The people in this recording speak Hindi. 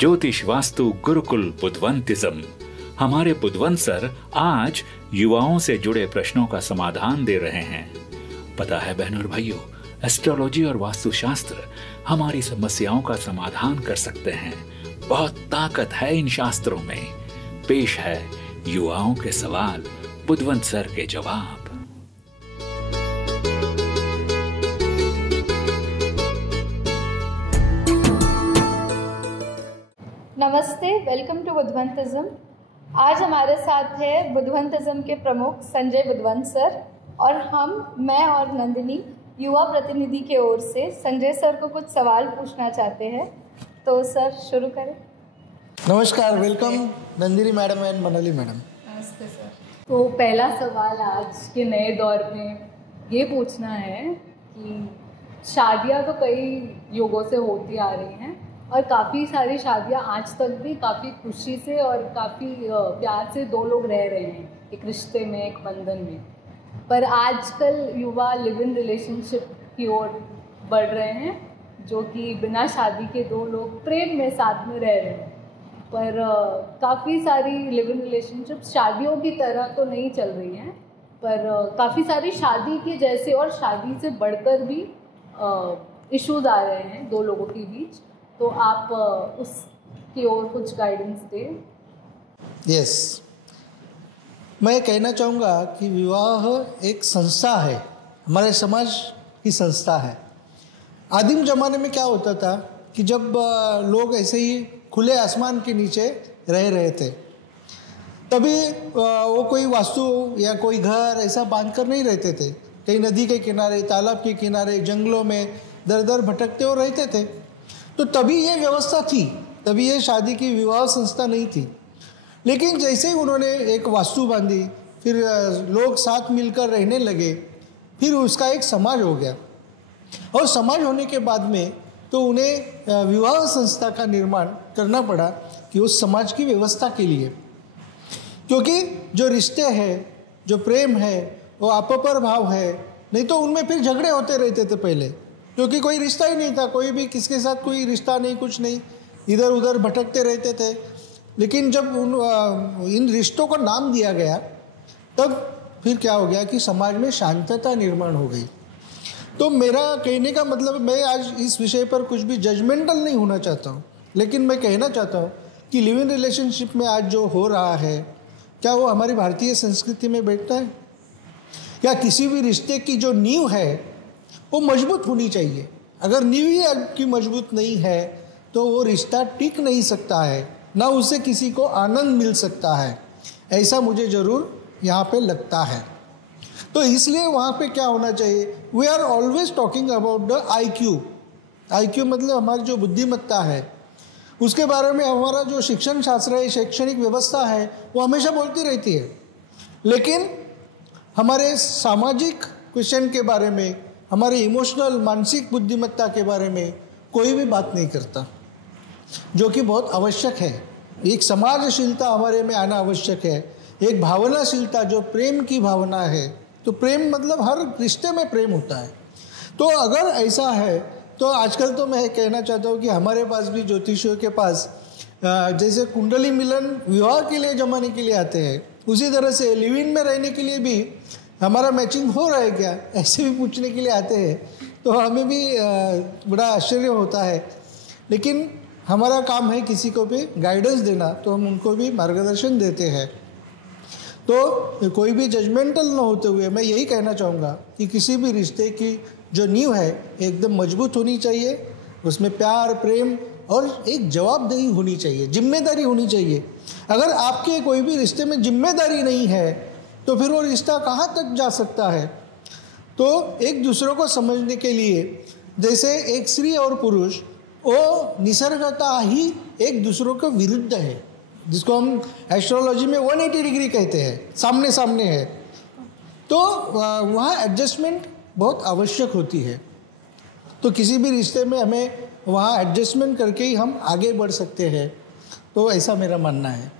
ज्योतिष वास्तु गुरुकुल बुधवंतिज्म। हमारे बुधवंत सर आज युवाओं से जुड़े प्रश्नों का समाधान दे रहे हैं। पता है बहनों और भाइयों, एस्ट्रोलॉजी और वास्तुशास्त्र हमारी समस्याओं का समाधान कर सकते हैं। बहुत ताकत है इन शास्त्रों में। पेश है युवाओं के सवाल, बुधवंत सर के जवाब। नमस्ते, वेलकम टू बुधवंतिज्म। आज हमारे साथ है बुधवंतिज्म के प्रमुख संजय बुधवंत सर और मैं और नंदिनी युवा प्रतिनिधि की ओर से संजय सर को कुछ सवाल पूछना चाहते हैं। तो सर शुरू करें। नमस्कार, welcome Nandini madam and Manali madam. नमस्ते सर। तो पहला सवाल आज के नए दौर में ये पूछना है कि शादियां तो कई युगों से होती आ रही हैं और काफ़ी सारी शादियां आज तक भी काफ़ी खुशी से और काफ़ी प्यार से दो लोग रह रहे हैं एक रिश्ते में, एक बंधन में। पर आजकल युवा लिव इन रिलेशनशिप की ओर बढ़ रहे हैं, जो कि बिना शादी के दो लोग प्रेम में साथ में रह रहे हैं। पर काफ़ी सारी लिव इन रिलेशनशिप शादियों की तरह तो नहीं चल रही हैं, पर काफ़ी सारी शादी के जैसे और शादी से बढ़कर भी इश्यूज आ रहे हैं दो लोगों के बीच। तो आप उसकी ओर कुछ गाइडेंस दें। यस, मैं कहना चाहूँगा कि विवाह एक संस्था है, हमारे समाज की संस्था है। आदिम ज़माने में क्या होता था कि जब लोग ऐसे ही खुले आसमान के नीचे रह रहे थे, तभी वो कोई वास्तु या कोई घर ऐसा बांध कर नहीं रहते थे। कहीं नदी के किनारे, तालाब के किनारे, जंगलों में दर दर भटकते और रहते थे। तो तभी ये व्यवस्था थी, तभी ये शादी की विवाह संस्था नहीं थी। लेकिन जैसे ही उन्होंने एक वास्तु बांधी, फिर लोग साथ मिलकर रहने लगे, फिर उसका एक समाज हो गया। और समाज होने के बाद में तो उन्हें विवाह संस्था का निर्माण करना पड़ा कि उस समाज की व्यवस्था के लिए, क्योंकि जो रिश्ते हैं, जो प्रेम है, वो आपपर भाव है। नहीं तो उनमें फिर झगड़े होते रहते थे पहले, क्योंकि कोई रिश्ता ही नहीं था, कोई भी किसके साथ कोई रिश्ता नहीं, कुछ नहीं, इधर उधर भटकते रहते थे। लेकिन जब इन रिश्तों को नाम दिया गया, तब फिर क्या हो गया कि समाज में शांतता निर्माण हो गई। तो मेरा कहने का मतलब, मैं आज इस विषय पर कुछ भी जजमेंटल नहीं होना चाहता हूँ, लेकिन मैं कहना चाहता हूँ कि लिव इन रिलेशनशिप में आज जो हो रहा है, क्या वो हमारी भारतीय संस्कृति में बैठता है? या किसी भी रिश्ते की जो नींव है वो मजबूत होनी चाहिए। अगर नींव ही आपकी मजबूत नहीं है तो वो रिश्ता टिक नहीं सकता है, ना उससे किसी को आनंद मिल सकता है। ऐसा मुझे ज़रूर यहाँ पे लगता है। तो इसलिए वहाँ पे क्या होना चाहिए, we are always talking about the I Q मतलब हमारी जो बुद्धिमत्ता है, उसके बारे में हमारा जो शिक्षण शास्त्र है, शैक्षणिक व्यवस्था है, वो हमेशा बोलती रहती है। लेकिन हमारे सामाजिक क्वेश्चन के बारे में, हमारे इमोशनल मानसिक बुद्धिमत्ता के बारे में कोई भी बात नहीं करता, जो कि बहुत आवश्यक है। एक समाजशीलता हमारे में आना आवश्यक है, एक भावनाशीलता जो प्रेम की भावना है। तो प्रेम मतलब हर रिश्ते में प्रेम होता है। तो अगर ऐसा है तो आजकल तो मैं कहना चाहता हूँ कि हमारे पास भी ज्योतिषियों के पास जैसे कुंडली मिलन विवाह के लिए जमाने के लिए आते हैं, उसी तरह से लिव इन में रहने के लिए भी हमारा मैचिंग हो रहा है क्या, ऐसे भी पूछने के लिए आते हैं। तो हमें भी बड़ा आश्चर्य होता है। लेकिन हमारा काम है किसी को भी गाइडेंस देना, तो हम उनको भी मार्गदर्शन देते हैं। तो कोई भी जजमेंटल ना होते हुए मैं यही कहना चाहूँगा कि किसी भी रिश्ते की जो नींव है एकदम मजबूत होनी चाहिए। उसमें प्यार, प्रेम और एक जवाबदेही होनी चाहिए, जिम्मेदारी होनी चाहिए। अगर आपके कोई भी रिश्ते में जिम्मेदारी नहीं है तो फिर वो रिश्ता कहाँ तक जा सकता है। तो एक दूसरे को समझने के लिए, जैसे एक स्त्री और पुरुष वो निसर्गता ही एक दूसरों के विरुद्ध है, जिसको हम एस्ट्रोलॉजी में 180 डिग्री कहते हैं, सामने सामने है। तो वहाँ एडजस्टमेंट बहुत आवश्यक होती है। तो किसी भी रिश्ते में हमें वहाँ एडजस्टमेंट करके ही हम आगे बढ़ सकते हैं। तो ऐसा मेरा मानना है।